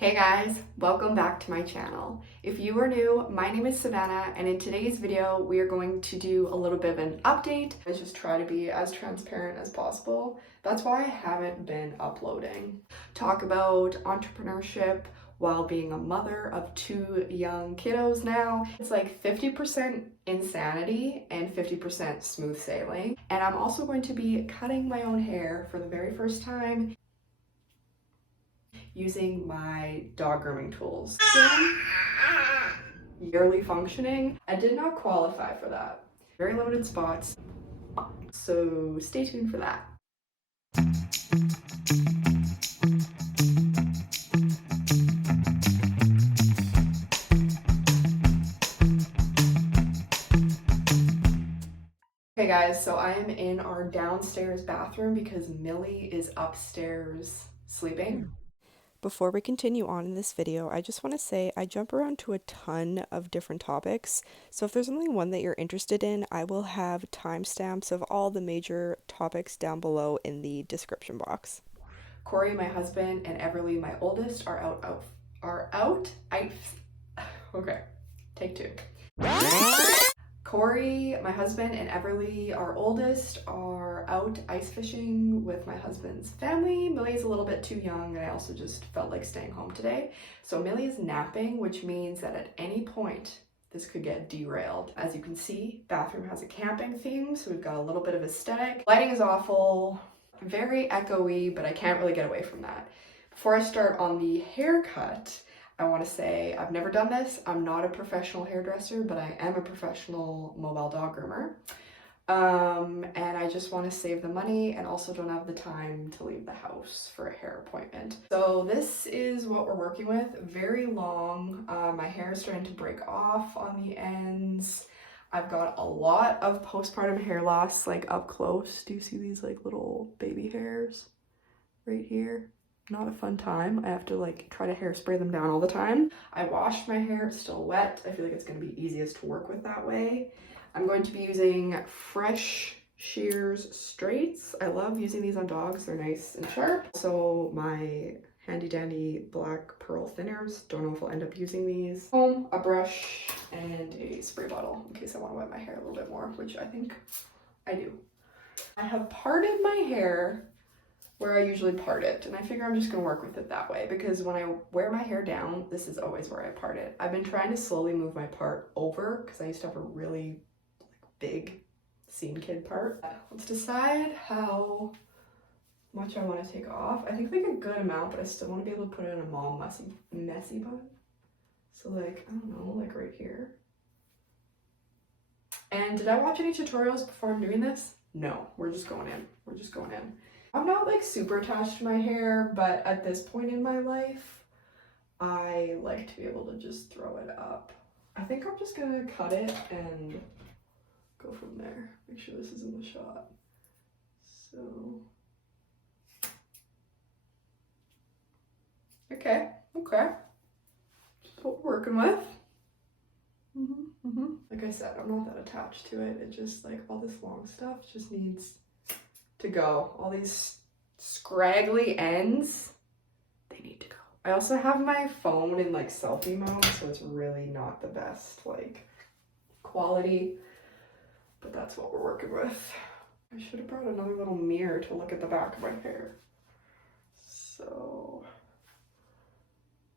Hey guys, welcome back to my channel. If you are new, my name is Savannah, and in today's video we are going to do a little bit of an update. I just try to be as transparent as possible. That's why I haven't been uploading. Talk about entrepreneurship while being a mother of 2 young kiddos now. It's like 50% insanity and 50% smooth sailing. And I'm also going to be cutting my own hair for the very first time using my dog grooming tools. Yearly functioning, I did not qualify for that. Very limited spots, so stay tuned for that. Okay guys, so I am in our downstairs bathroom because Millie is upstairs sleeping. Before we continue on in this video, I just want to say I jump around to a ton of different topics, so if there's only one that you're interested in, I will have timestamps of all the major topics down below in the description box. Corey, my husband, and Everly, my oldest, are out. Okay, take 2. Corey, my husband, and Everly, our oldest, are out ice fishing with my husband's family. Millie's a little bit too young, and I also just felt like staying home today. So Millie is napping, which means that at any point, this could get derailed. As you can see, bathroom has a camping theme, so we've got a little bit of aesthetic. Lighting is awful, very echoey, but I can't really get away from that. Before I start on the haircut, I want to say I've never done this. I'm not a professional hairdresser, but I am a professional mobile dog groomer. And I just want to save the money and also don't have the time to leave the house for a hair appointment. So this is what we're working with. Very long. My hair is starting to break off on the ends. I've got a lot of postpartum hair loss, like up close. Do you see these like little baby hairs right here? Not a fun time. I have to like try to hairspray them down all the time. I washed my hair, it's still wet. I feel like it's gonna be easiest to work with that way. I'm going to be using fresh Shears straights. I love using these on dogs, they're nice and sharp. So my handy dandy black pearl thinners, don't know if I'll end up using these. A brush and a spray bottle in case I want to wet my hair a little bit more, which I think I do. I have parted my hair where I usually part it, and I figure I'm just gonna work with it that way because when I wear my hair down, this is always where I part it. I've been trying to slowly move my part over because I used to have a really big scene kid part. Let's decide how much I want to take off. I think like a good amount, but I still want to be able to put it in a mom messy bun. So like, I don't know, like right here. And did I watch any tutorials before I'm doing this? No, we're just going in. We're just going in. I'm not like super attached to my hair, but at this point in my life, I like to be able to just throw it up. I think I'm just gonna cut it and go from there. Make sure this is in the shot. So, okay. Just what we're working with. Like I said, I'm not that attached to it. It just like all this long stuff just needs to go. All these scraggly ends, they need to go. I also have my phone in like selfie mode, so it's really not the best like quality, but that's what we're working with. I should have brought another little mirror to look at the back of my hair. So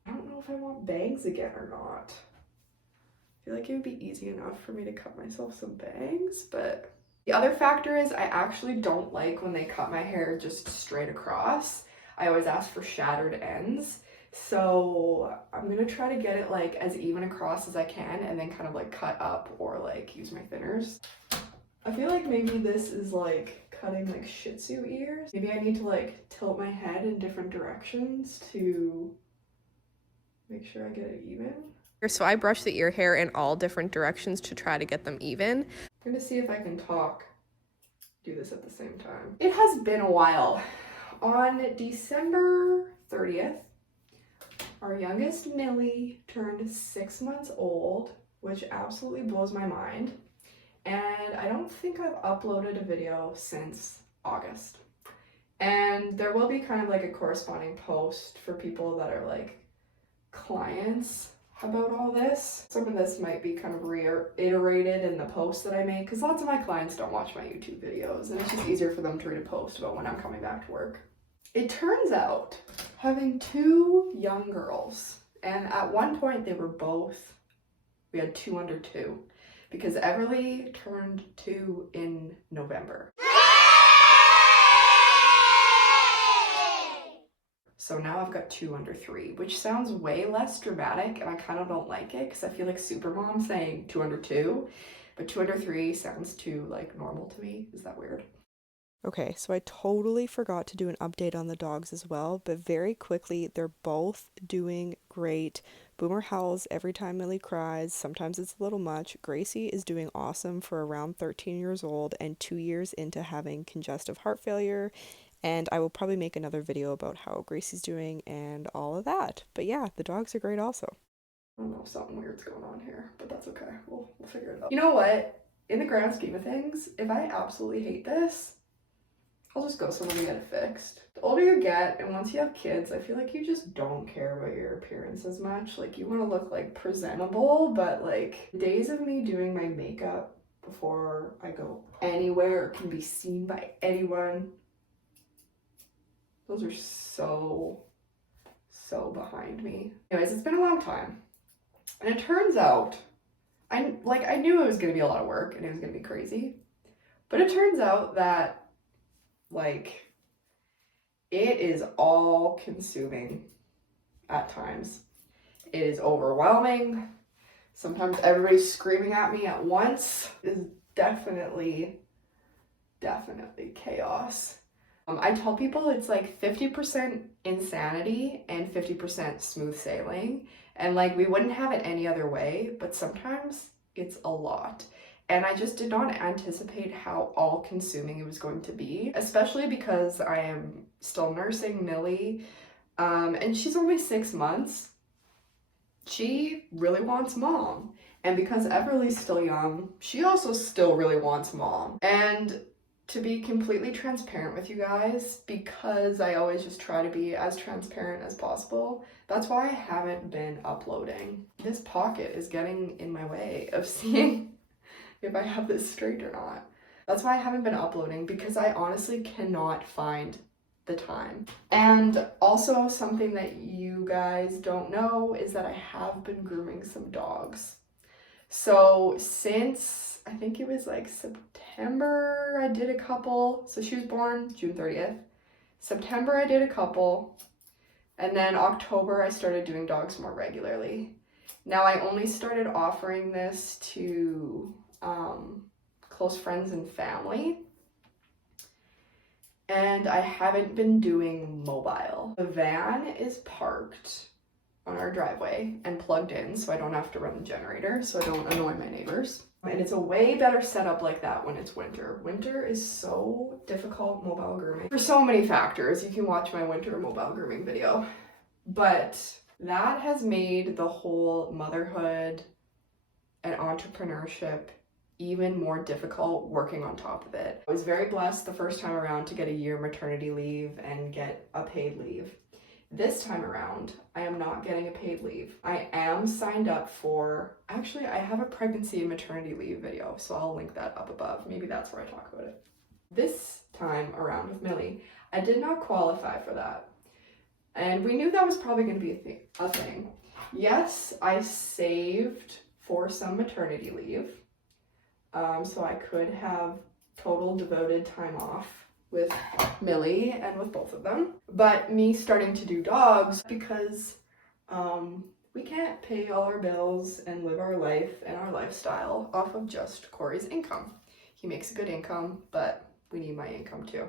I don't know if I want bangs again or not. I feel like it would be easy enough for me to cut myself some bangs, but the other factor is I actually don't like when they cut my hair just straight across. I always ask for shattered ends. So I'm gonna try to get it like as even across as I can and then kind of like cut up or like use my thinners. I feel like maybe this is like cutting like Shih Tzu ears. Maybe I need to like tilt my head in different directions to make sure I get it even. So I brush the ear hair in all different directions to try to get them even. I'm gonna see if I can do this at the same time. It has been a while. On December 30th, our youngest Millie turned 6 months old, which absolutely blows my mind. And I don't think I've uploaded a video since August. And there will be kind of like a corresponding post for people that are like clients about all this. Some of this might be kind of reiterated in the posts that I make because lots of my clients don't watch my YouTube videos and it's just easier for them to read a post about when I'm coming back to work. It turns out having two young girls, and at one point we had 2 under 2 because Everly turned 2 in November. So now I've got 2 under 3, which sounds way less dramatic, and I kind of don't like it because I feel like Supermom saying 2 under 2, but 2 under 3 sounds too like normal to me. Is that weird? Okay, so I totally forgot to do an update on the dogs as well, but very quickly, they're both doing great. Boomer howls every time Millie cries. Sometimes it's a little much. Gracie is doing awesome for around 13 years old and 2 years into having congestive heart failure. And I will probably make another video about how Gracie's doing and all of that. But yeah, the dogs are great also. I don't know, something weird's going on here, but that's okay. We'll figure it out. You know what? In the grand scheme of things, if I absolutely hate this, I'll just go somewhere to get it fixed. The older you get, and once you have kids, I feel like you just don't care about your appearance as much. Like, you want to look, like, presentable, but, like, days of me doing my makeup before I go anywhere or can be seen by anyone, those are so behind me. Anyways, it's been a long time. And it turns out, I knew it was going to be a lot of work and it was going to be crazy. But it turns out that, like, it is all consuming at times. It is overwhelming. Sometimes everybody's screaming at me at once. It is definitely chaos. I tell people it's like 50% insanity and 50% smooth sailing. And like, we wouldn't have it any other way, but sometimes it's a lot. And I just did not anticipate how all-consuming it was going to be, especially because I am still nursing Millie, and she's only 6 months. She really wants mom. And because Everly's still young, she also still really wants mom. And to be completely transparent with you guys, because I always just try to be as transparent as possible, that's why I haven't been uploading. This pocket is getting in my way of seeing if I have this straight or not. That's why I haven't been uploading, because I honestly cannot find the time. And also, something that you guys don't know is that I have been grooming some dogs. So since, I think it was like September, I did a couple. So she was born June 30th. September, I did a couple. And then October, I started doing dogs more regularly. Now, I only started offering this to close friends and family. And I haven't been doing mobile. The van is parked on our driveway and plugged in, so I don't have to run the generator, so I don't annoy my neighbors. And it's a way better setup like that when it's winter. Winter is so difficult mobile grooming for so many factors. You can watch my winter mobile grooming video. But that has made the whole motherhood and entrepreneurship even more difficult working on top of it. I was very blessed the first time around to get a year maternity leave and get a paid leave. This time around, I am not getting a paid leave. I am signed up for, actually, I have a pregnancy and maternity leave video, so I'll link that up above. Maybe that's where I talk about it. This time around with Millie, I did not qualify for that. And we knew that was probably going to be a thing. Yes, I saved for some maternity leave, so I could have total devoted time off with Millie and with both of them. But me starting to do dogs, because we can't pay all our bills and live our life and our lifestyle off of just Corey's income. He makes a good income, but we need my income too.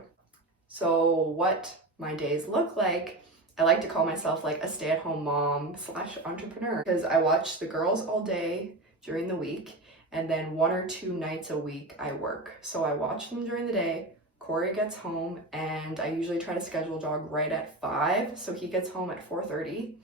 So what my days look like, I like to call myself like a stay-at-home mom / entrepreneur, because I watch the girls all day during the week, and then 1 or 2 nights a week I work. So I watch them during the day. Corey gets home, and I usually try to schedule a dog right at 5, so he gets home at 4:30.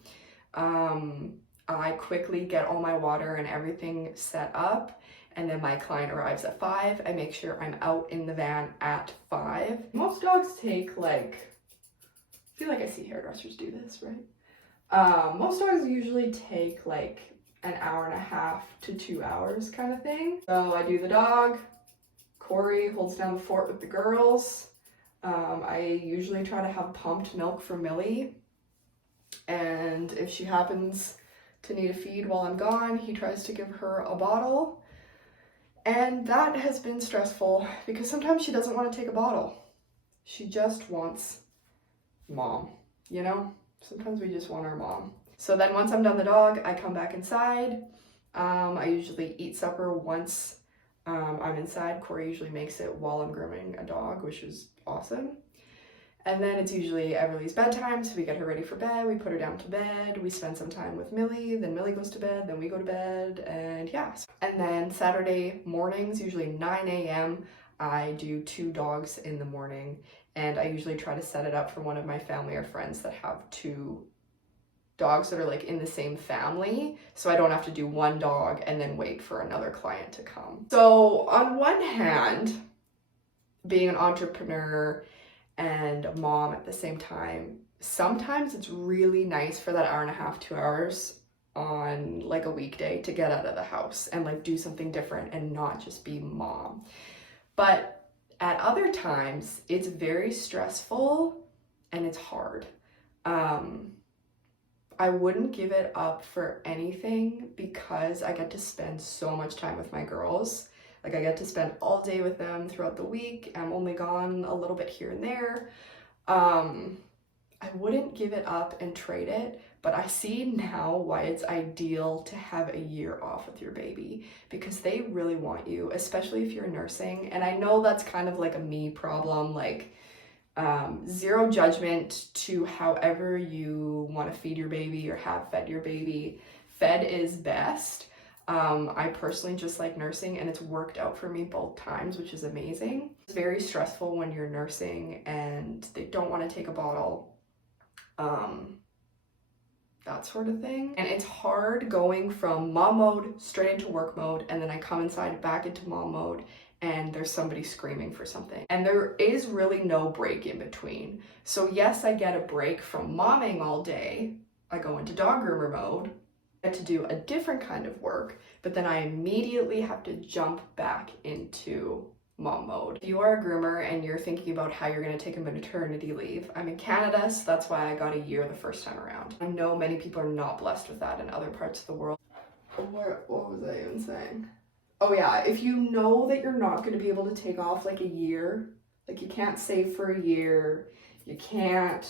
I quickly get all my water and everything set up, and then my client arrives at 5. I make sure I'm out in the van at 5. Most dogs take like, I feel like I see hairdressers do this, right? Most dogs usually take like an hour and a half to 2 hours kind of thing. So I do the dog, Corey holds down the fort with the girls. I usually try to have pumped milk for Millie, and if she happens to need a feed while I'm gone, he tries to give her a bottle. And that has been stressful because sometimes she doesn't want to take a bottle. She just wants mom, you know? Sometimes we just want our mom. So then once I'm done the dog, I come back inside. I usually eat supper once I'm inside. Corey usually makes it while I'm grooming a dog, which is awesome. And then it's usually Everly's bedtime, so we get her ready for bed, we put her down to bed, we spend some time with Millie, then Millie goes to bed, then we go to bed, and yeah. And then Saturday mornings, usually 9 a.m., I do 2 dogs in the morning, and I usually try to set it up for one of my family or friends that have 2 dogs that are like in the same family, so I don't have to do 1 dog and then wait for another client to come. So on one hand, being an entrepreneur and a mom at the same time, sometimes it's really nice for that hour and a half, 2 hours on like a weekday to get out of the house and like do something different and not just be mom. But at other times, it's very stressful and it's hard. I wouldn't give it up for anything because I get to spend so much time with my girls. Like I get to spend all day with them throughout the week. I'm only gone a little bit here and there. I wouldn't give it up and trade it, but I see now why it's ideal to have a year off with your baby because they really want you, especially if you're nursing. And I know that's kind of like a me problem, like zero judgment to however you want to feed your baby or have fed your baby. Fed is best. I personally just like nursing and it's worked out for me both times, which is amazing. It's very stressful when you're nursing and they don't want to take a bottle, that sort of thing. And it's hard going from mom mode straight into work mode, and then I come inside back into mom mode and there's somebody screaming for something. And there is really no break in between. So yes, I get a break from momming all day. I go into dog groomer mode, get to do a different kind of work, but then I immediately have to jump back into mom mode. If you are a groomer and you're thinking about how you're going to take a maternity leave, I'm in Canada, so that's why I got a year the first time around. I know many people are not blessed with that in other parts of the world. What was I even saying? Oh yeah, if you know that you're not going to be able to take off like a year, like you can't save for a year, you can't,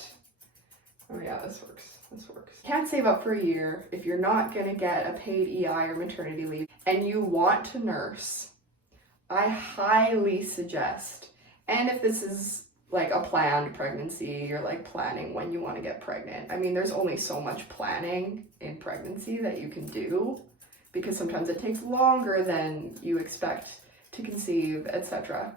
oh yeah, this works. Can't save up for a year if you're not going to get a paid EI or maternity leave and you want to nurse, I highly suggest, and if this is like a planned pregnancy, you're like planning when you want to get pregnant. I mean, there's only so much planning in pregnancy that you can do because sometimes it takes longer than you expect to conceive, etc.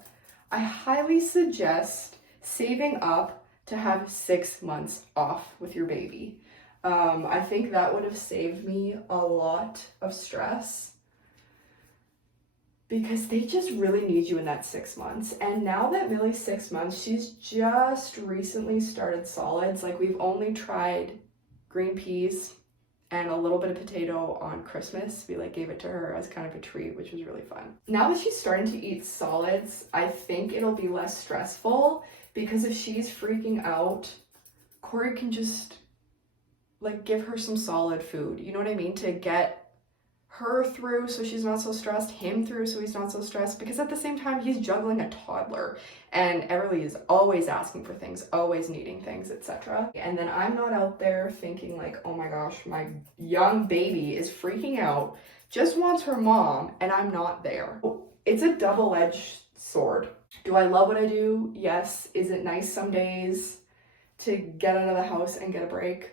I highly suggest saving up to have 6 months off with your baby. I think that would have saved me a lot of stress because they just really need you in that 6 months. And now that Millie's 6 months, she's just recently started solids. Like we've only tried green peas and a little bit of potato on Christmas. We like gave it to her as kind of a treat, which was really fun. Now that she's starting to eat solids, I think it'll be less stressful because if she's freaking out, Corey can just like give her some solid food, you know what I mean? To get her through so she's not so stressed, him through so he's not so stressed, because at the same time he's juggling a toddler and Everly is always asking for things, always needing things, etc. And then I'm not out there thinking like, oh my gosh, my young baby is freaking out, just wants her mom, and I'm not there. It's a double-edged sword. Do I love what I do? Yes. Is it nice some days to get out of the house and get a break?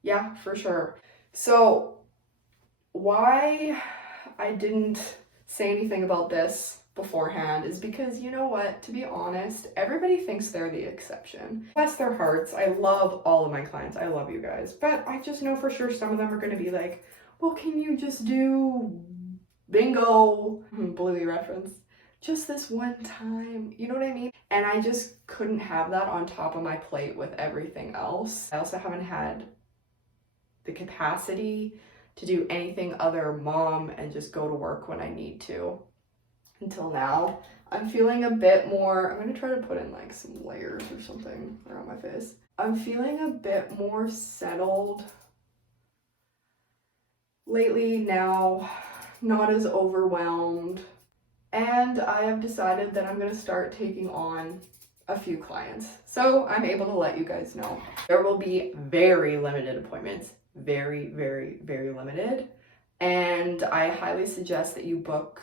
Yeah, for sure. So why I didn't say anything about this beforehand is because, you know what, to be honest, everybody thinks they're the exception. Bless their hearts, I love all of my clients, I love you guys, but I just know for sure some of them are going to be like, well, can you just do bingo, Bluey reference, just this one time, you know what I mean? And I just couldn't have that on top of my plate with everything else. I also haven't had the capacity to do anything other mom and just go to work when I need to. Until now, I'm feeling a bit more, I'm gonna try to put in like some layers or something around my face. I'm feeling a bit more settled lately now, not as overwhelmed. And I have decided that I'm gonna start taking on a few clients. So I'm able to let you guys know. There will be very limited appointments, very, very, very limited. And I highly suggest that you book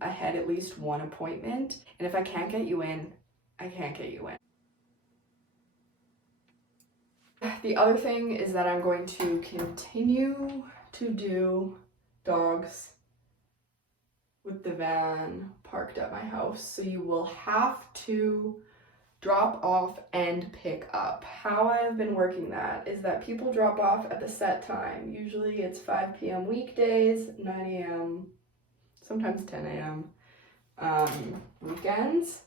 ahead at least one appointment. And if I can't get you in, I can't get you in. The other thing is that I'm going to continue to do dogs with the van parked at my house. So you will have to drop off and pick up. How I have been working that is that people drop off at the set time. Usually it's 5 p.m. weekdays, 9 a.m., sometimes 10 a.m. Weekends.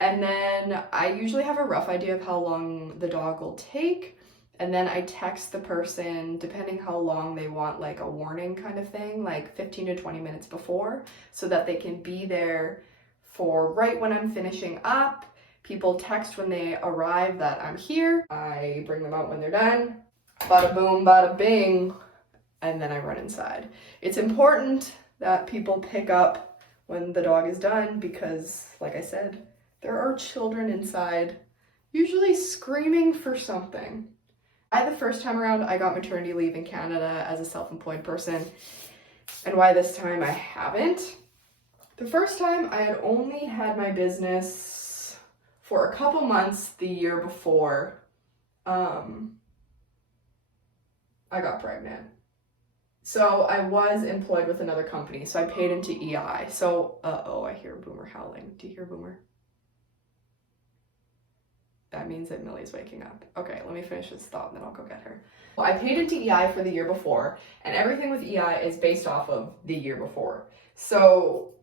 And then I usually have a rough idea of how long the dog will take. And then I text the person, depending how long they want, like a warning kind of thing, like 15 to 20 minutes before, so that they can be there for right when I'm finishing up. People text when they arrive that I'm here. I bring them out when they're done. Bada boom, bada bing. And then I run inside. It's important that people pick up when the dog is done because, like I said, there are children inside, usually screaming for something. The first time around, I got maternity leave in Canada as a self-employed person. And why this time I haven't? The first time I had only had my business for a couple months the year before I got pregnant. So I was employed with another company, so I paid into EI. So, I hear Boomer howling. Do you hear Boomer? That means that Millie's waking up. Okay, let me finish this thought and then I'll go get her. Well, I paid into EI for the year before, and everything with EI is based off of the year before. So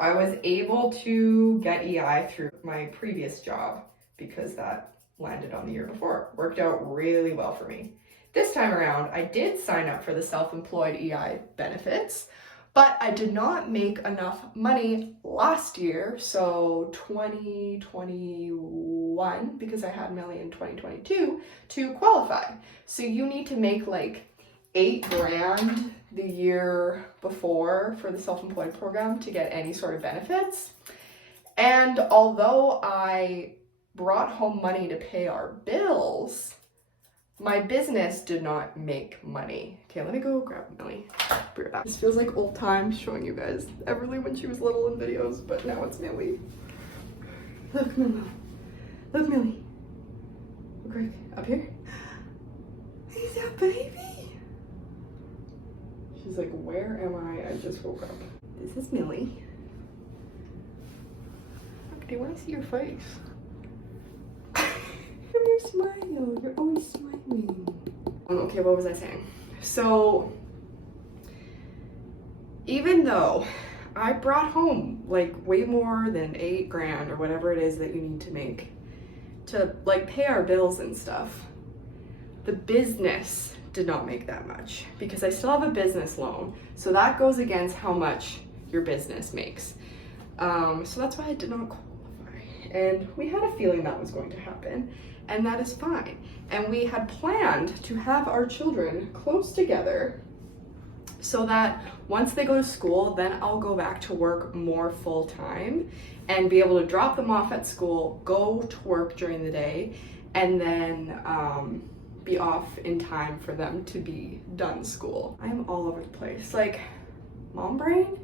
I was able to get EI through my previous job because that landed on the year before. Worked out really well for me. This time around, I did sign up for the self-employed EI benefits, but I did not make enough money last year, so 2021, because I had Millie in 2022, to qualify. So you need to make like $8,000 the year before for the self-employed program to get any sort of benefits. And although I brought home money to pay our bills, my business did not make money. Okay, let me go grab Millie. Be right back. This feels like old times showing you guys Everly when she was little in videos, but now it's Millie. Look, Millie. Look, Millie. Look right up here. He's a baby. She's like, where am I? I just woke up. This is Millie. Look, do you want to see your face? Your smile. You're always smiling. Okay, what was I saying? So, even though I brought home like way more than $8,000 or whatever it is that you need to make to like pay our bills and stuff, the business did not make that much because I still have a business loan. So that goes against how much your business makes. So that's why I did not qualify. And we had a feeling that was going to happen. And that is fine. And we had planned to have our children close together so that once they go to school, then I'll go back to work more full time and be able to drop them off at school, go to work during the day, and then be off in time for them to be done school. I'm all over the place. Like, mom brain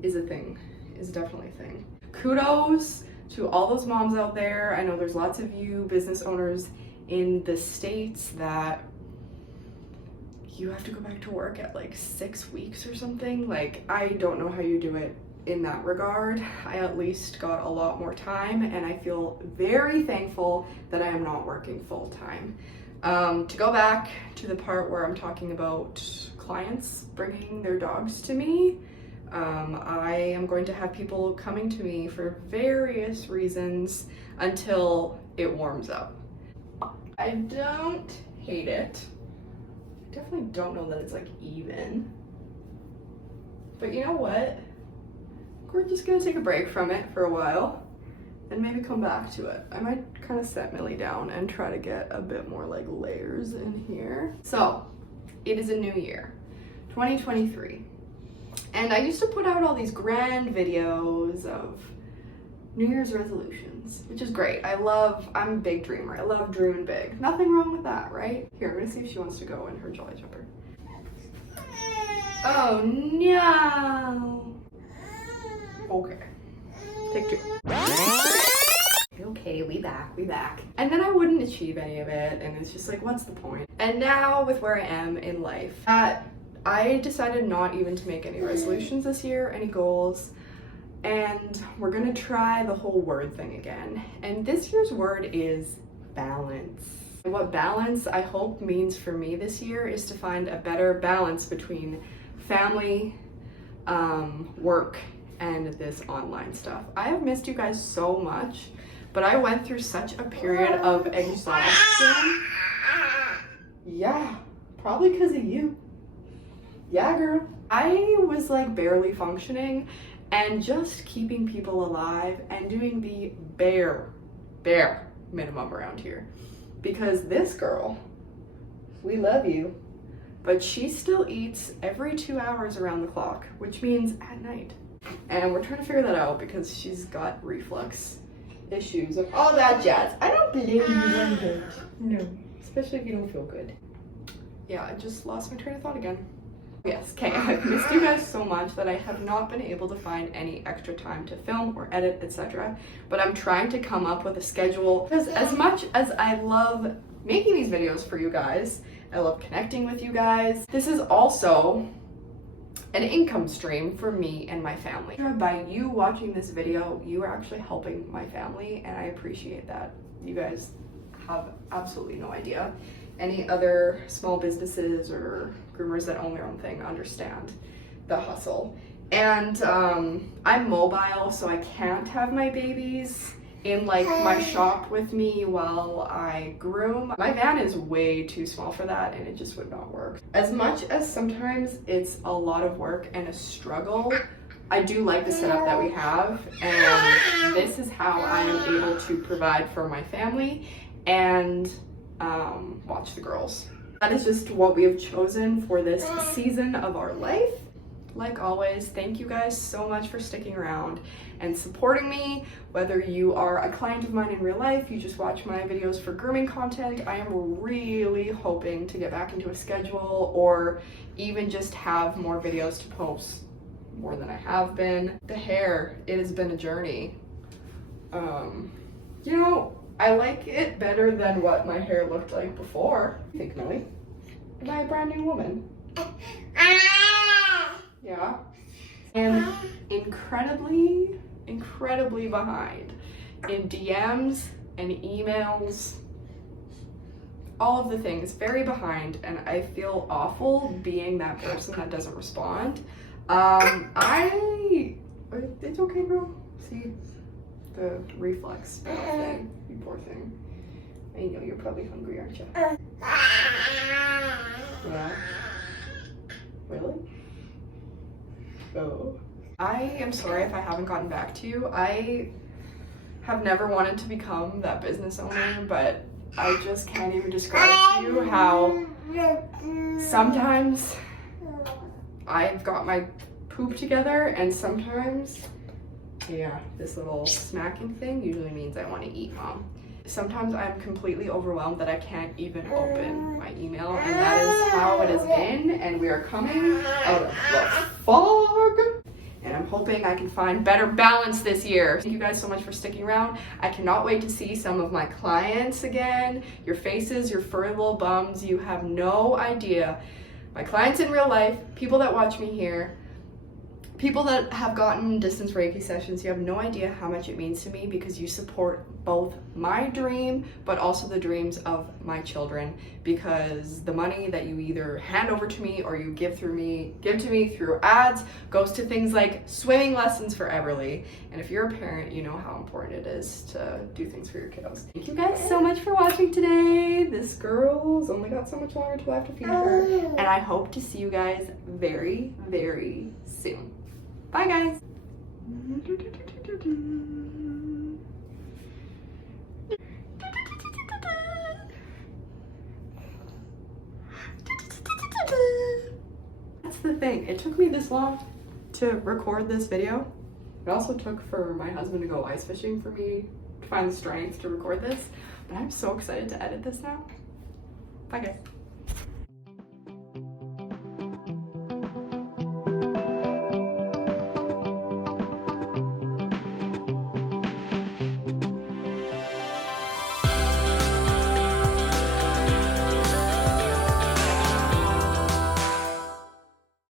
is a thing, is definitely a thing. Kudos to all those moms out there. I know there's lots of you business owners in the States that you have to go back to work at like 6 weeks or something. Like, I don't know how you do it in that regard. I at least got a lot more time and I feel very thankful that I am not working full time. To go back to the part where I'm talking about clients bringing their dogs to me, I am going to have people coming to me for various reasons until it warms up. I don't hate it. Definitely don't know that it's like even. But you know what? We're just gonna take a break from it for a while and maybe come back to it. I might kind of set Millie down and try to get a bit more like layers in here. So it is a new year, 2023. And I used to put out all these grand videos of New Year's resolutions, which is great. I'm a big dreamer. I love dreaming big. Nothing wrong with that, right? Here, I'm gonna see if she wants to go in her jolly jumper. Oh no! Okay. Take two. Okay, we back. And then I wouldn't achieve any of it, and it's just like, what's the point? And now, with where I am in life, I decided not even to make any resolutions this year, any goals, and we're gonna try the whole word thing again. And this year's word is balance. And what balance, I hope, means for me this year is to find a better balance between family, work, and this online stuff. I have missed you guys so much, but I went through such a period of exhaustion. Yeah, probably because of you. Yeah, girl. I was like barely functioning and just keeping people alive and doing the bare minimum around here. Because this girl, we love you, but she still eats every 2 hours around the clock, which means at night. And we're trying to figure that out because she's got reflux issues and all that jazz. I don't blame you one bit. No, especially if you don't feel good. Yeah, I just lost my train of thought again. Yes, okay, I've missed you guys so much that I have not been able to find any extra time to film or edit, etc. But I'm trying to come up with a schedule because as much as I love making these videos for you guys, I love connecting with you guys, this is also an income stream for me and my family. By you watching this video, you are actually helping my family, and I appreciate that. You guys have absolutely no idea. Any other small businesses or groomers that own their own thing understand the hustle. And I'm mobile, so I can't have my babies in like my shop with me while I groom. My van is way too small for that, and it just would not work. As much as sometimes it's a lot of work and a struggle, I do like the setup that we have, and this is how I am able to provide for my family and watch the girls. That is just what we have chosen for this season of our life. Like always, thank you guys so much for sticking around and supporting me. Whether you are a client of mine in real life, you just watch my videos for grooming content, I am really hoping to get back into a schedule or even just have more videos to post more than I have been. The hair, it has been a journey. You know, I like it better than what my hair looked like before. I think, Millie? Am I a brand new woman? Yeah. And incredibly behind in DMs and emails, all of the things, very behind, and I feel awful being that person that doesn't respond. It's okay, bro. See, the reflex thing, you poor thing. I know you're probably hungry, aren't you? Yeah. Really? Oh. I am sorry if I haven't gotten back to you. I have never wanted to become that business owner, but I just can't even describe to you how sometimes I've got my poop together and sometimes, yeah, this little smacking thing usually means I want to eat, Mom. Sometimes I'm completely overwhelmed that I can't even open my email, and that is how it has been, and we are coming out of the fog, and I'm hoping I can find better balance this year. Thank you guys so much for sticking around. I cannot wait to see some of my clients again. Your faces, your furry little bums, you have no idea. My clients in real life, people that watch me here, People that have gotten distance Reiki sessions, you have no idea how much it means to me because you support both my dream but also the dreams of my children, because the money that you either hand over to me or you give to me through ads goes to things like swimming lessons for Everly. And if you're a parent, you know how important it is to do things for your kiddos. Thank you guys so much for watching today. This girl's only got so much longer till I have to feed her, and I hope to see you guys very, very soon. Bye, guys. That's the thing. It took me this long to record this video. It also took for my husband to go ice fishing for me to find the strength to record this. But I'm so excited to edit this now. Bye, guys.